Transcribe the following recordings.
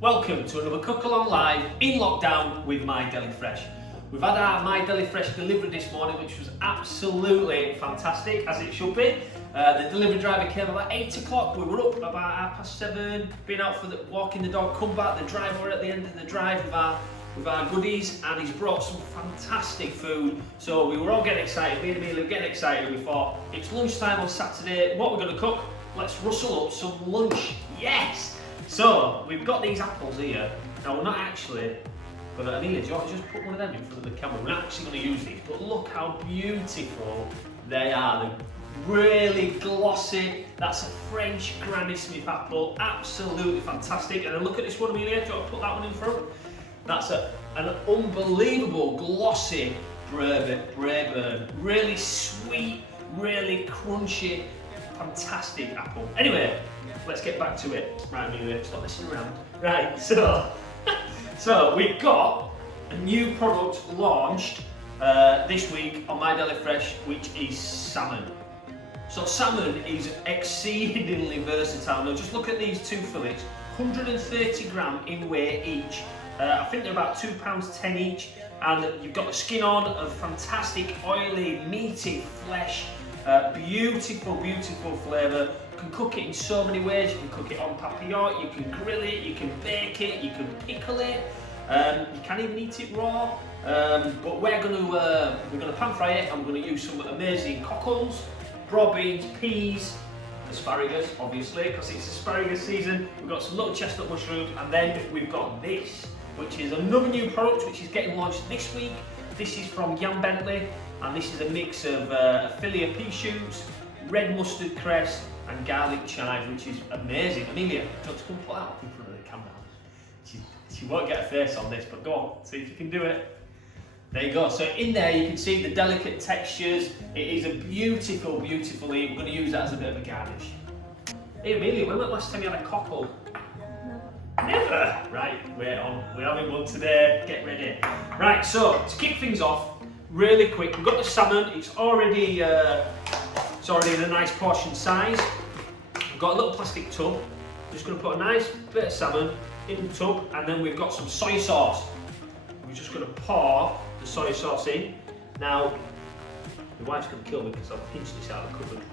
Welcome to another Cook Along Live in lockdown with My Deli Fresh. We've had our My Deli Fresh delivery this morning, which was absolutely fantastic, as it should be. The delivery driver came about 8 o'clock. We were up about 7:30, been out for walking the dog, come back. The driver at the end of the drive with our goodies, and he's brought some fantastic food. So we were all getting excited, me and Amelia were getting excited. We thought, it's lunchtime on Saturday, what we're going to cook? Let's rustle up some lunch. Yes! So we've got these apples here. Now we're not actually gonna, Amelia, do you want to just put one of them in front of the camera? We're not actually going to use these, but look how beautiful they are. They're really glossy. That's a French Granny Smith apple, absolutely fantastic. And then look at this one, Amelia, do you want to put that one in front? That's an unbelievable glossy Braeburn, really sweet, really crunchy, fantastic apple. Anyway, let's get back to it. Right, Amelia, stop messing around. Right, so we've got a new product launched this week on My Deli Fresh, which is salmon. So salmon is exceedingly versatile. Now just look at these two fillets, 130 gram in weight each. I think they're about £2.10 each, and you've got the skin on of fantastic oily, meaty flesh. Beautiful flavour. You can cook it in so many ways. You can cook it on papillote, you can grill it, you can bake it, you can pickle it. You can even eat it raw. But we're gonna pan fry it. I'm gonna use some amazing cockles, broad beans, peas, asparagus, obviously, because it's asparagus season. We've got some little chestnut mushrooms, and then we've got this, which is another new product which is getting launched this week. This is from Jan Bentley, and this is a mix of Ophelia pea shoots, red mustard cress, and garlic chives, which is amazing. Amelia, do you want to come put that up in front of the camera? She won't get a face on this, but go on, see if you can do it. There you go. So in there you can see the delicate textures. It is a beautiful eat. We're going to use that as a bit of a garnish. Hey Amelia, when was the last time you had a cockle? Never! Right, wait on. We're having one today. Get ready. Right, so to kick things off, really quick, we've got the salmon. It's already in a nice portion size. We've got a little plastic tub. Just going to put a nice bit of salmon in the tub, and then we've got some soy sauce. We're just going to pour the soy sauce in. Now, my wife's going to kill me because I've pinched this out of the cupboard.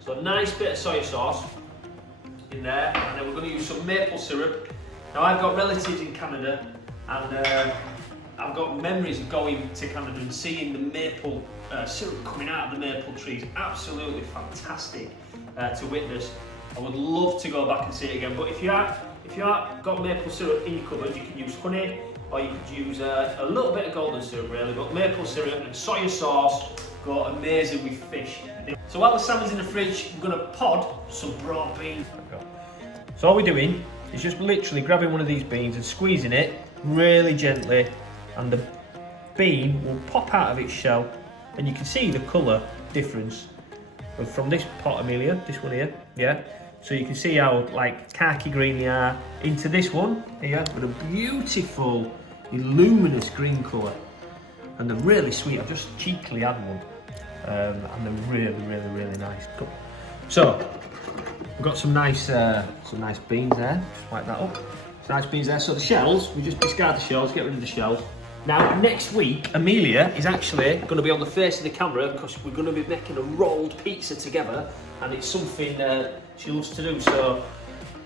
So a nice bit of soy sauce in there, and then we're going to use some maple syrup. Now I've got relatives in Canada, and I've got memories of going to Canada and seeing the maple syrup coming out of the maple trees. Absolutely fantastic to witness. I would love to go back and see it again. But if you haven't got maple syrup in your cupboard, you can use honey, or you could use a little bit of golden syrup really. But maple syrup and soy sauce go amazing with fish. So while the salmon's in the fridge, we're going to pod some broad beans. So all we're doing is just literally grabbing one of these beans and squeezing it really gently, and the bean will pop out of its shell, and you can see the colour difference from this pot, Amelia, this one here, yeah. So you can see how like khaki green they are into this one here with a beautiful luminous green colour, and they're really sweet. I've just cheekily had one, and they're really nice. Cool. So we've got some nice beans there. Just wipe that up. Some nice beans there. So the shells, we just discard the shells, get rid of the shells. Now next week, Amelia is actually going to be on the face of the camera because we're going to be making a rolled pizza together, and it's something she loves to do. So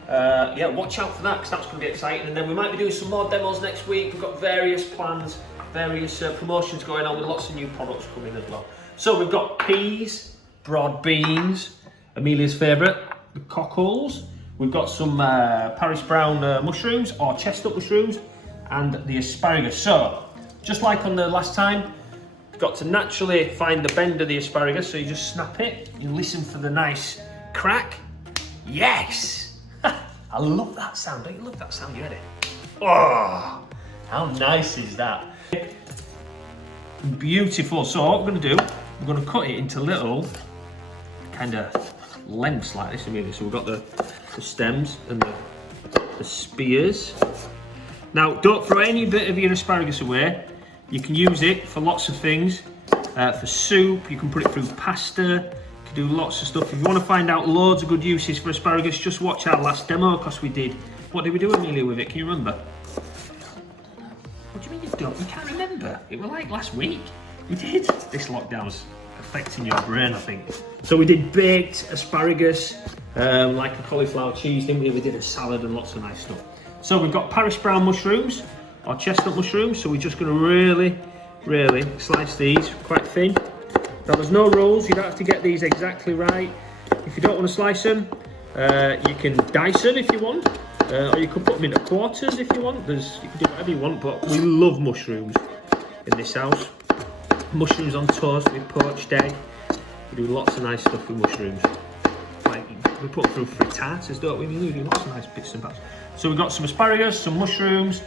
yeah, watch out for that because that's going to be exciting. And then we might be doing some more demos next week. We've got various plans, various promotions going on with lots of new products coming as well. So we've got peas, broad beans, Amelia's favourite, the cockles. We've got some Paris brown mushrooms or chestnut mushrooms, and the asparagus. So just like on the last time, you've got to naturally find the bend of the asparagus. So you just snap it, you listen for the nice crack. Yes! I love that sound. Don't you love that sound? You ready? Oh, how nice is that? Beautiful. So what we're going to do, we're going to cut it into little kind of lengths like this, Amelia. So we've got the stems and the spears. Now, don't throw any bit of your asparagus away. You can use it for lots of things. For soup, you can put it through pasta. You can do lots of stuff. If you want to find out loads of good uses for asparagus, just watch our last demo because we did What did we do, Amelia, with it? Can you remember? What do you mean you don't? You can't remember? It was like last week. We did. This lockdown's affecting your brain, I think. So we did baked asparagus, like a cauliflower cheese, didn't we? We did a salad and lots of nice stuff. So we've got Paris brown mushrooms, or chestnut mushrooms. So we're just going to really slice these quite thin. Now there's no rules. You don't have to get these exactly right. If you don't want to slice them, you can dice them if you want. Or you could put them into quarters if you want. You can do whatever you want, but we love mushrooms in this house. Mushrooms on toast with poached egg. We do lots of nice stuff with mushrooms. Like we put through frittatas, don't we? We do lots of nice bits and bats. So we've got some asparagus, some mushrooms.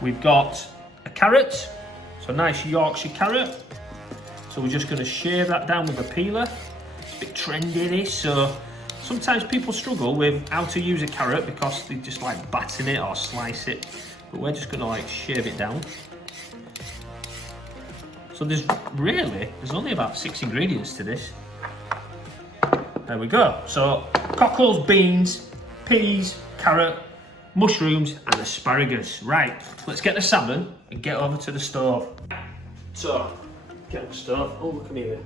We've got a carrot, so a nice Yorkshire carrot. So we're just going to shave that down with a peeler. It's a bit trendy this, so sometimes people struggle with how to use a carrot because they just like batten it or slice it. But we're just going to like shave it down. So there's only about 6 ingredients to this. There we go. So cockles, beans, peas, carrot, mushrooms and asparagus. Right, let's get the salmon and get over to the stove. So, get on the stove. Oh, look at me there.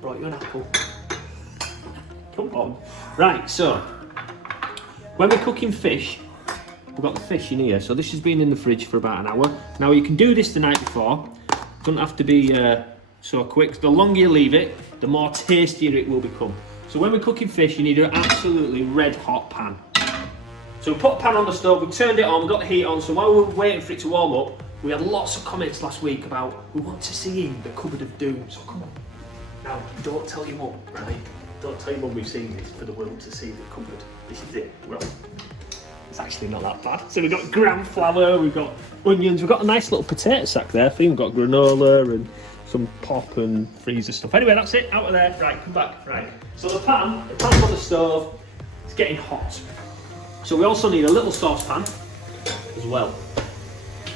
Brought you an apple. Come on. Right, so when we're cooking fish, we've got the fish in here. So this has been in the fridge for about an hour. Now you can do this the night before. Doesn't have to be so quick. The longer you leave it, the more tastier it will become. So when we're cooking fish, you need an absolutely red hot pan. So we put a pan on the stove, we turned it on, we got the heat on. So while we were waiting for it to warm up, we had lots of comments last week about we want to see in the cupboard of doom. So come on. Now, don't tell your mum, right? Don't tell your mum we've seen this for the world to see the cupboard. This is it. Well, it's actually not that bad. So we've got gram flour, we've got onions, we've got a nice little potato sack there. I think we've got granola and some pop and freezer stuff. Anyway, that's it, out of there. Right, come back. Right. So the pan's on the stove, it's getting hot. So we also need a little saucepan as well.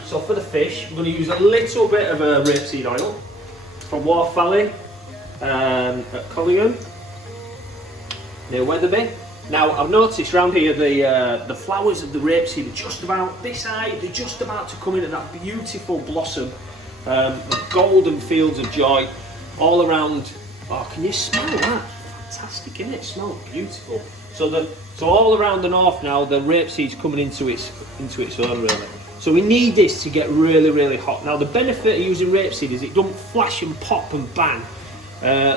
So for the fish, we're going to use a little bit of rapeseed oil from Wharf Valley at Collingham, near Wetherby. Now I've noticed around here the flowers of the rapeseed are just about this high, they're just about to come into that beautiful blossom, golden fields of joy all around. Oh, can you smell that? Fantastic, isn't it? It smells beautiful. So all around the north now, the rapeseed's coming into its own really. So we need this to get really hot. Now the benefit of using rapeseed is it doesn't flash and pop and bang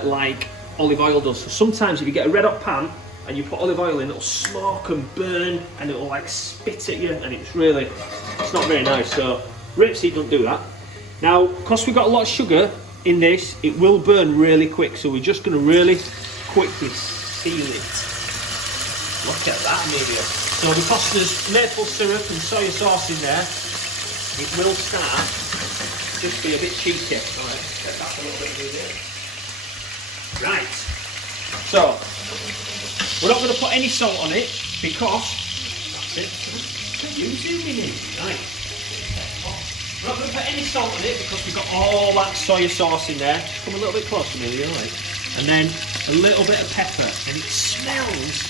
like olive oil does. So sometimes if you get a red hot pan and you put olive oil in, it'll smoke and burn and it'll like spit at you and it's not very nice. So rapeseed don't do that. Now, because we've got a lot of sugar in this, it will burn really quick. So we're just going to really quickly seal it. Look at that, Amelia. So because there's maple syrup and soy sauce in there, it will start to just be a bit cheeky. Alright, get that a little bit of there. Right. So we're not going to put any salt on it because that's it. You zooming in. Right. We're not going to put any salt on it because we've got all that soy sauce in there. Just come a little bit closer, Amelia, alright. And then a little bit of pepper, and it smells.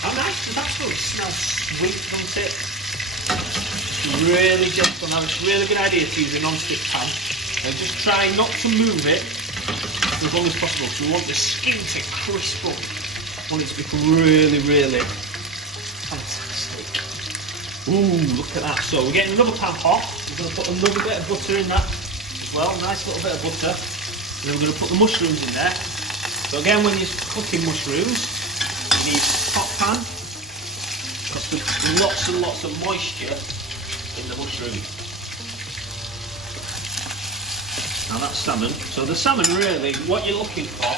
How nice does that smell? It smells sweet, doesn't it? Just really gentle. Now it's a really good idea to use a non-stick pan. And just try not to move it as long as possible. So we want the skin to crisp up. We want it to become really fantastic. Ooh, look at that. So we're getting another pan hot. We're going to put another bit of butter in that as well. Nice little bit of butter. And then we're going to put the mushrooms in there. So again, when you're cooking mushrooms, you need a hot pan because there's lots and lots of moisture in the mushroom. Now that's salmon. So the salmon really, what you're looking for.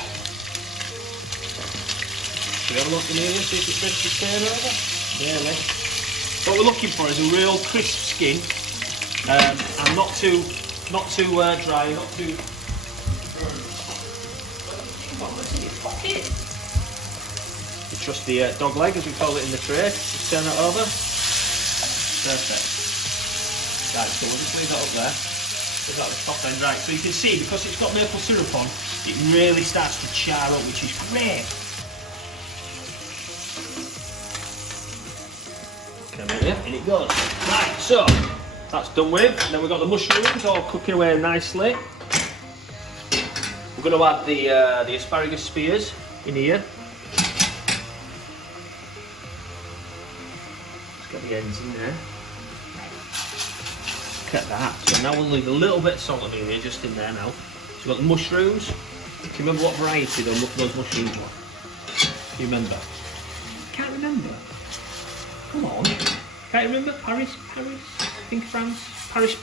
Should we have a look in here and see if it's ready to turn over? Really. What we're looking for is a real crisp skin and not too dry, not too. We trust the dog leg, as we call it in the trade. Just turn that over. Perfect. Right, so we'll just leave that up there. Leave that at the top end. Right, so you can see, because it's got maple syrup on, it really starts to char up, which is great. Amelia, in it goes. Right, so that's done with. And then we've got the mushrooms all cooking away nicely. We're going to add the asparagus spears in here. Let's get the ends in there. Look at that. So now we'll leave a little bit of salt, Amelia, just in there now. So we've got the mushrooms. Do you remember what variety those mushrooms were? Do you remember? Can't remember. Come on. Can't remember? Paris, I think France. Paris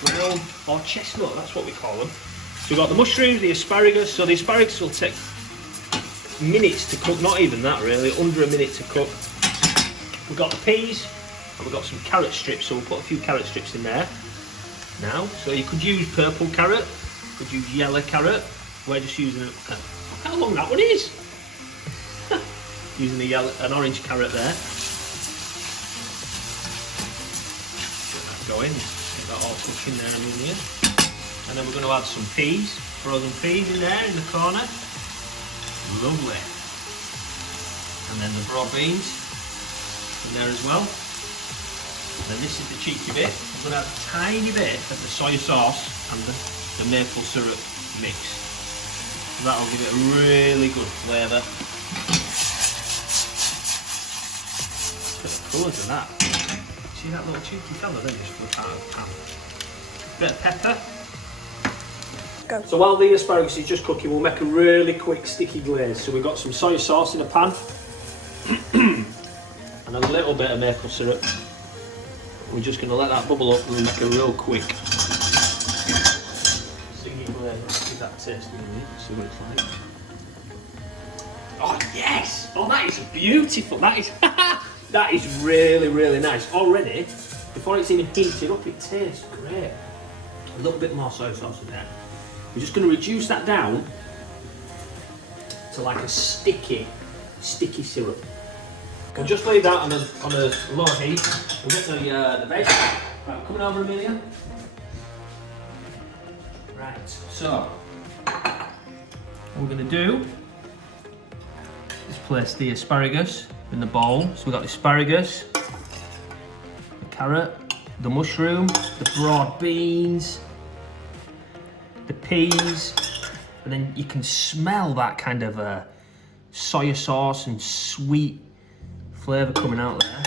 brown or chestnut, that's what we call them. So we've got the mushrooms, the asparagus. So the asparagus will take minutes to cook, not even that really, under a minute to cook. We've got the peas and we've got some carrot strips, so we'll put a few carrot strips in there now. So you could use purple carrot, you could use yellow carrot. We're just using look how long that one is. Using an orange carrot there. Get that going, get that all cooking there in here. And then we're going to add some peas, frozen peas in there in the corner. Lovely. And then the broad beans in there as well. And then this is the cheeky bit. I'm going to add a tiny bit of the soy sauce and the maple syrup mix. So that'll give it a really good flavour. Look at the colours of that. See that little cheeky fella then just flip out of the pan. Bit of pepper. Go. So while the asparagus is just cooking, we'll make a really quick sticky glaze. So we've got some soy sauce in a pan and a little bit of maple syrup. We're just going to let that bubble up and we'll make a real quick sticky glaze. Let's see that taste in it, see what it's like. Oh yes! Oh, that is beautiful. That is that is really, really nice. Already, before it's even heated up, it tastes great. A little bit more soy sauce in there. We're just going to reduce that down to like a sticky syrup. We'll just leave that on a low heat. We'll get the veg. Right, coming over, Amelia. Right, so what we're going to do is place the asparagus in the bowl. So we've got the asparagus, the carrot, the mushroom, the broad beans, the peas, and then you can smell that kind of soy sauce and sweet flavour coming out there.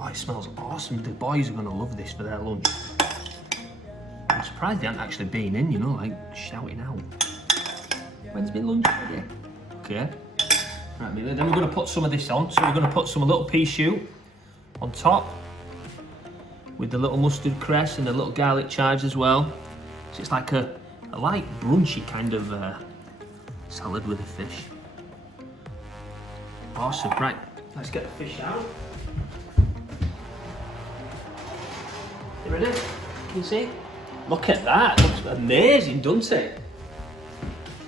Oh, it smells awesome. The boys are going to love this for their lunch. I'm surprised they haven't actually been in, you know, like shouting out. When's been lunch ready? Okay. Right, then we're going to put some of this on. So we're going to put some little pea shoot on top with the little mustard cress and the little garlic chives as well. So it's like a light brunchy kind of salad with a fish. Awesome, right, let's get the fish out. You ready? Can you see? Look at that, it looks amazing, doesn't it?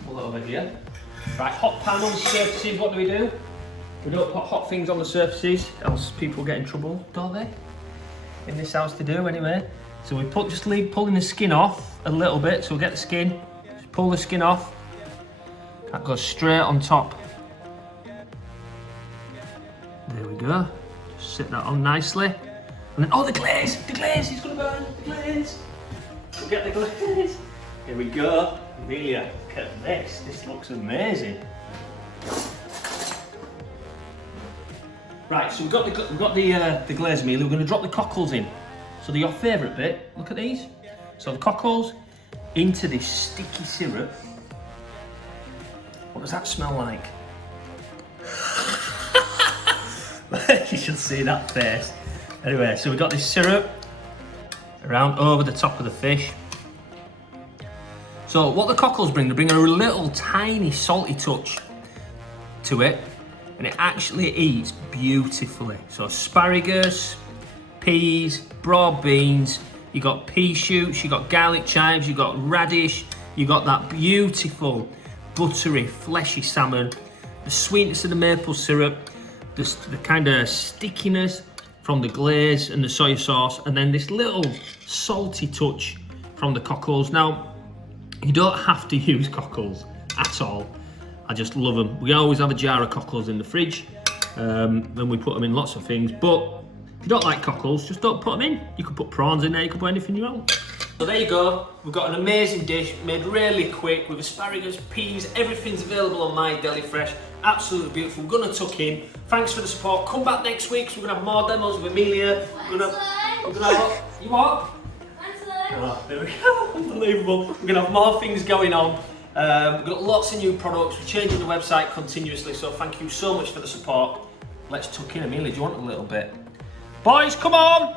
A little bit here. Right, hot pan on the surfaces, what do? We don't put hot things on the surfaces, else people get in trouble, don't they? In this house to do anyway. So we just leave pulling the skin off a little bit, so we'll get the skin, just pull the skin off. That goes straight on top. There we go. Just sit that on nicely. And then, oh, the glaze, it's gonna burn, the glaze. We'll get the glaze. Here we go. Amelia, look at this looks amazing. Right, so we've got the glaze, Amelia. We're gonna drop the cockles in. So your favourite bit, look at these. So the cockles into this sticky syrup. What does that smell like? You should see that face. Anyway, so we've got this syrup around over the top of the fish. So what the cockles bring, they bring a little tiny salty touch to it, and it actually eats beautifully. So asparagus, peas, broad beans, you got pea shoots, you got garlic chives, you got radish, you got that beautiful buttery fleshy salmon, the sweetness of the maple syrup, the kind of stickiness from the glaze and the soy sauce, and then this little salty touch from the cockles. Now, you don't have to use cockles at all. I just love them. We always have a jar of cockles in the fridge, and we put them in lots of things, but If you don't like cockles, just don't put them in. You could put prawns in there, you could put anything you want. So there you go, we've got an amazing dish made really quick with asparagus, peas, everything's available on My Deli Fresh. Absolutely beautiful, we're gonna tuck in. Thanks for the support. Come back next week, so we're gonna have more demos with Amelia. We're gonna have, you what? Oh, there we go, unbelievable. We're gonna have more things going on. We've got lots of new products, we're changing the website continuously, so thank you so much for the support. Let's tuck in. Amelia, do you want a little bit? Boys, come on!